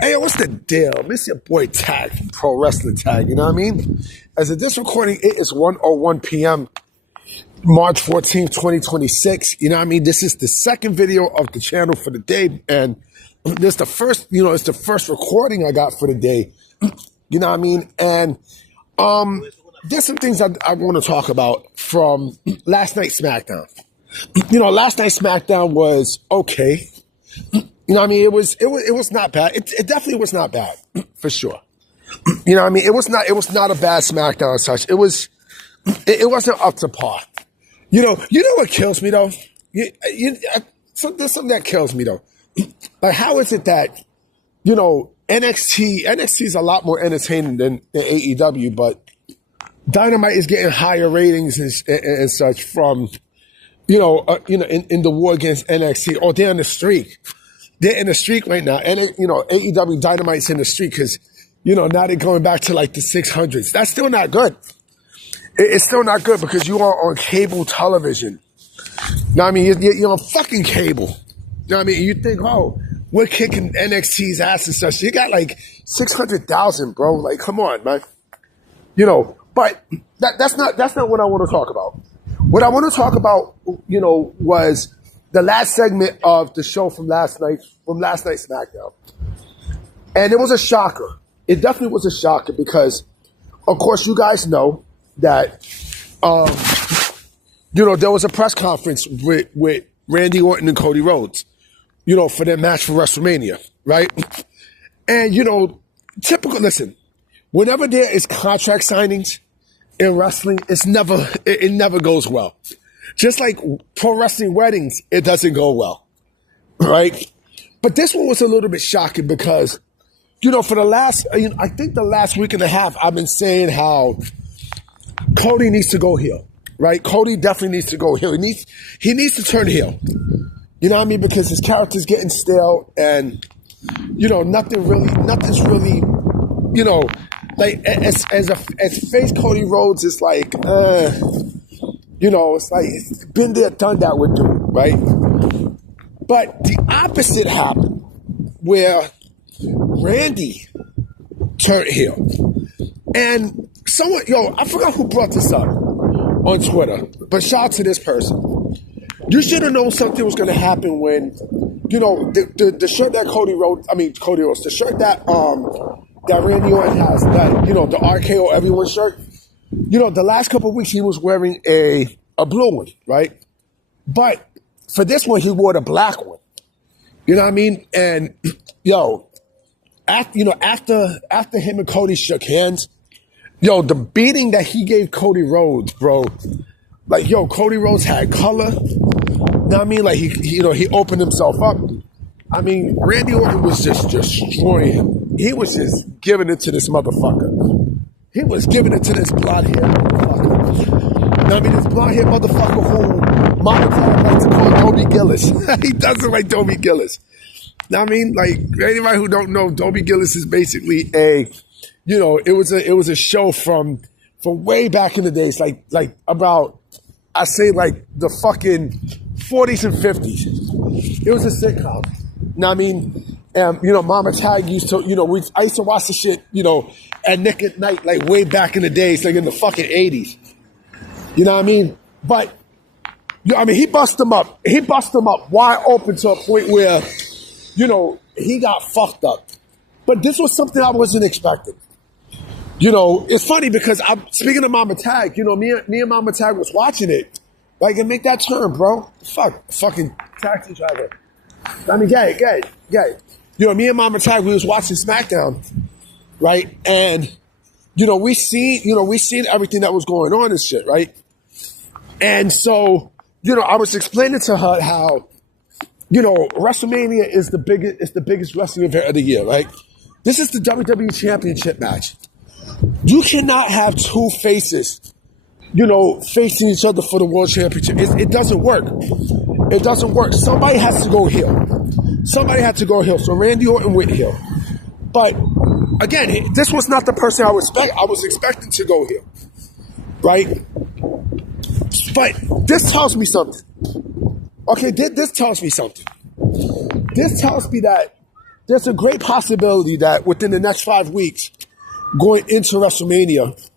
Hey, what's the deal? Miss your boy Tag from Pro Wrestling Tag, you know what I mean? As of this recording, it is 1:01 p.m., March 14th, 2026. You know what I mean? This is the second video of the channel for the day, and this the first, it's the first recording I got for the day. You know what I mean? And there's some things I want to talk about from last night's SmackDown. Last night's SmackDown was okay. You know what I mean? It was not bad. It definitely was not bad, for sure. You know what I mean? It was not a bad SmackDown as such. It wasn't up to par. You know what kills me though? There's something that kills me though. Like, how is it that, NXT is a lot more entertaining than AEW, but Dynamite is getting higher ratings and such from, in the war against NXT. Oh, they're in the streak. They're in the streak right now. And, AEW Dynamite's in the streak because, now they're going back to like the 600s. That's still not good. It's still not good because you are on cable television. You know what I mean? You're on fucking cable. You know what I mean? You think, oh, we're kicking NXT's ass and such. You got like 600,000, bro. Like, come on, man. But that's not what I want to talk about. What I want to talk about, was the last segment of the show from last night's SmackDown. And it was a shocker. It definitely was a shocker because, of course, you guys know that, there was a press conference with Randy Orton and Cody Rhodes, for their match for WrestleMania, right? And, typical, listen, whenever there is contract signings in wrestling, it never goes well. Just like pro wrestling weddings, it doesn't go well, right? But this one was a little bit shocking because, for the last, I think the last week and a half, I've been saying how Cody needs to go heel, right? Cody definitely needs to go heel. He needs to turn heel. You know what I mean? Because his character's getting stale and, nothing's really, like as face Cody Rhodes is like, it's like, it's been there, done that with dude, right? But the opposite happened where Randy turned heel. And someone, I forgot who brought this up on Twitter, but shout out to this person. You should have known something was going to happen when, the shirt that Cody Rhodes, the shirt that Randy Orton has, that, the RKO Everyone shirt, the last couple of weeks he was wearing a blue one, right? But for this one, he wore the black one. You know what I mean? And, after him and Cody shook hands, the beating that he gave Cody Rhodes, bro, like, Cody Rhodes had color. You know what I mean? Like, he opened himself up. I mean, Randy Orton was just destroying him. He was just giving it to this motherfucker. He was giving it to this blonde-haired motherfucker. You know what I mean? This blonde-haired motherfucker who Mama Tag likes to call Dobie Gillis. He doesn't like Dobie Gillis. You know what I mean? Like, anybody who don't know, Dobie Gillis is basically it was a show from way back in the days, like about, I say, like the fucking 40s and 50s. It was a sitcom. You know what I mean? Mama Tag used to, I used to watch the shit, at Nick at Night, like way back in the days, like in the fucking 80s. You know what I mean? But, he bust him up. He bust him up wide open to a point where, he got fucked up. But this was something I wasn't expecting. It's funny because speaking of Mama Tag, me and Mama Tag was watching it. Like, and make that turn, bro. Fucking taxi driver. I mean, get it. Me and Mama Tag, we was watching SmackDown, right? And, we seen everything that was going on and shit, right? And so, I was explaining to her how, WrestleMania is the biggest wrestling event of the year, right? This is the WWE Championship match. You cannot have two faces, facing each other for the World Championship. It doesn't work. It doesn't work. Somebody has to go heel. Somebody had to go heel. So Randy Orton went heel. But again, this was not the person I was expecting to go heel, right? But this tells me something. Okay, this tells me something. This tells me that there's a great possibility that within the next 5 weeks, going into WrestleMania,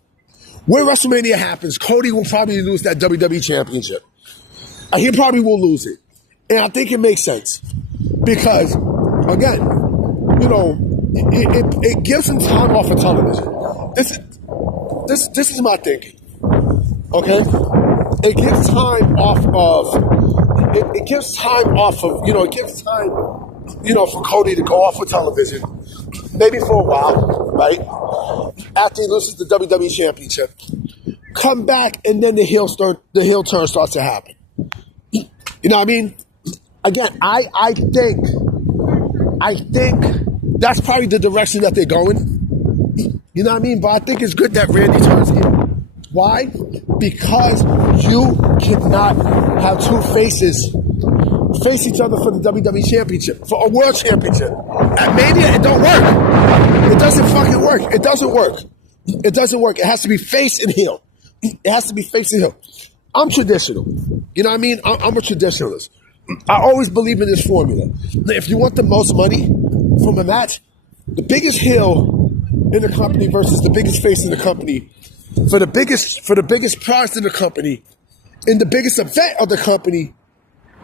when WrestleMania happens, Cody will probably lose that WWE Championship. He probably will lose it. And I think it makes sense. Because, again, you know, it gives him time off of television. This is my thinking. Okay? It gives time off of, it gives time off of, you know, it gives time, you know, for Cody to go off of television, maybe for a while, right? After he loses the WWE Championship, come back, and then the heel turn starts to happen. You know what I mean? Again, I think that's probably the direction that they're going. You know what I mean? But I think it's good that Randy turns heel. Why? Because you cannot have two faces face each other for the WWE Championship, for a World Championship. At Mania, it don't work. It doesn't fucking work. It doesn't work. It doesn't work. It has to be face and heel. It has to be face and heel. I'm traditional. You know what I mean? I'm a traditionalist. I always believe in this formula. If you want the most money from a match, the biggest heel in the company versus the biggest face in the company, for the biggest prize in the company, in the biggest event of the company,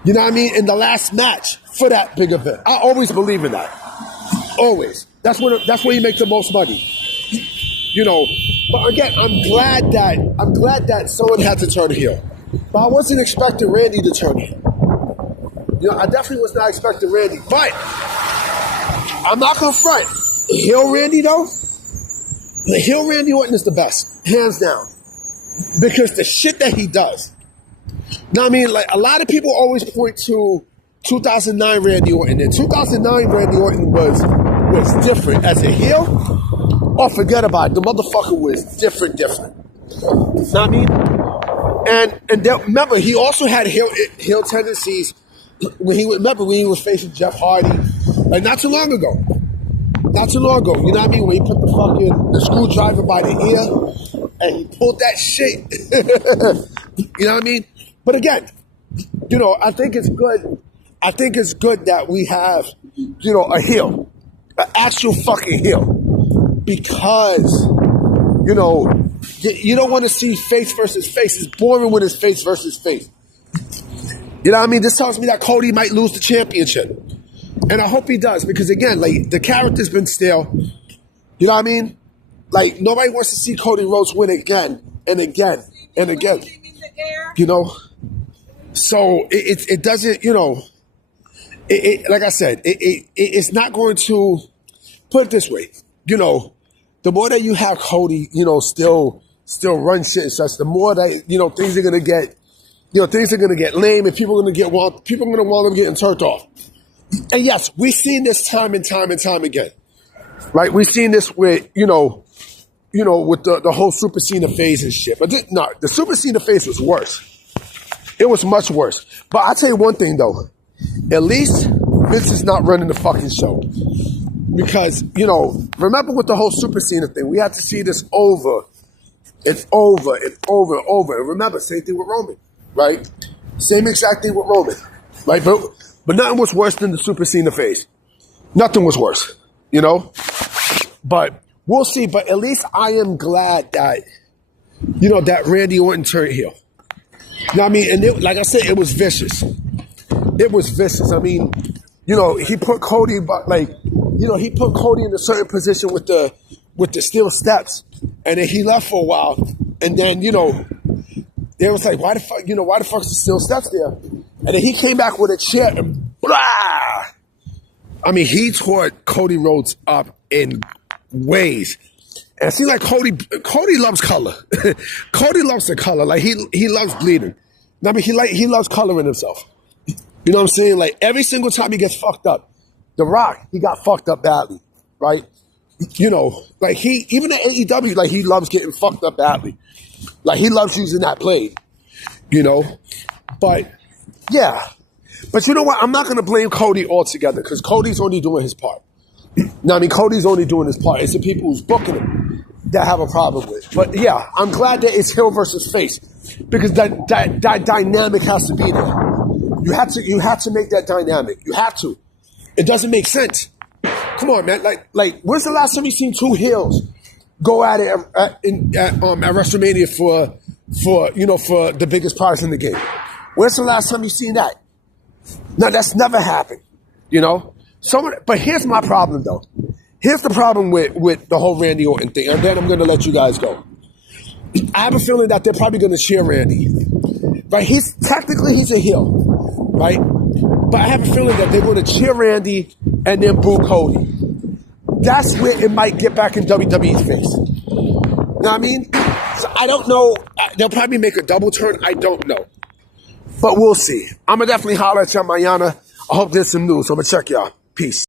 you know what I mean, in the last match for that big event. I always believe in that. Always. That's where you make the most money. You know, but again, I'm glad that someone had to turn heel. But I wasn't expecting Randy to turn heel. You know, I definitely was not expecting Randy. But I'm not gonna front. Heel Randy though, the heel Randy Orton is the best, hands down. Because the shit that he does. Now, I mean, like, a lot of people always point to 2009 Randy Orton. And 2009 Randy Orton was different. As a heel, oh, forget about it. The motherfucker was different. You know what I mean? And remember, he also had heel tendencies when he was facing Jeff Hardy, like not too long ago. You know what I mean? When he put the screwdriver by the ear and he pulled that shit. You know what I mean? But again, you know, I think it's good. I think it's good that we have, you know, a heel, an actual fucking heel, because, you know, you don't want to see face versus face. It's boring when it's face versus face. You know what I mean? This tells me that Cody might lose the championship. And I hope he does, because again, like, the character's been stale. You know what I mean? Like, nobody wants to see Cody Rhodes win again and again and again. You know? So it doesn't, you know, like I said, it's not going to, put it this way, you know, the more that you have Cody, you know, still run shit and such, the more that, you know, things are going to get, you know, things are going to get lame, and people are going to want them getting turned off. And yes, we've seen this time and time again, right? We've seen this with, you know, with the whole Super Cena phase and shit. But the Super Cena phase was worse. It was much worse. But I'll tell you one thing, though. At least Vince is not running the fucking show. Because, you know, remember with the whole Super Cena thing, we had to see this over and over and over and over. And remember, same thing with Roman, right? Same exact thing with Roman, right? But nothing was worse than the Super Cena phase. Nothing was worse, you know? But we'll see. But at least I am glad that, you know, that Randy Orton turned heel. You know what I mean? And like I said, it was vicious. It was vicious. I mean, you know, he put Cody, he put Cody in a certain position with the steel steps, and then he left for a while. And then, you know, they was like, why the fuck is the steel steps there? And then he came back with a chair and blah. I mean, he tore Cody Rhodes up in ways. And it seems like Cody loves color. Cody loves the color. Like, he loves bleeding. I mean, he loves coloring himself. You know what I'm saying? Like, every single time he gets fucked up, The Rock, he got fucked up badly, right? You know, like, even at AEW, like, he loves getting fucked up badly. Like, he loves using that blade, you know? But, yeah. But you know what? I'm not going to blame Cody altogether, because Cody's only doing his part. Now, I mean, Cody's only doing his part. It's the people who's booking him that have a problem with. But yeah, I'm glad that it's heel versus face, because that dynamic has to be there. You have to make that dynamic. You have to. It doesn't make sense. Come on, man. Like, when's the last time you seen two heels go at it at WrestleMania for the biggest prize in the game? When's the last time you seen that? No, that's never happened. You know? But here's my problem, though. Here's the problem with the whole Randy Orton thing, and then I'm going to let you guys go. I have a feeling that they're probably going to cheer Randy. Right? He's a heel, right? But I have a feeling that they're going to cheer Randy and then boo Cody. That's where it might get back in WWE's face. You know what I mean? So I don't know. They'll probably make a double turn. I don't know. But we'll see. I'm going to definitely holler at y'all mañana. I hope there's some news. So I'm going to check y'all. Peace.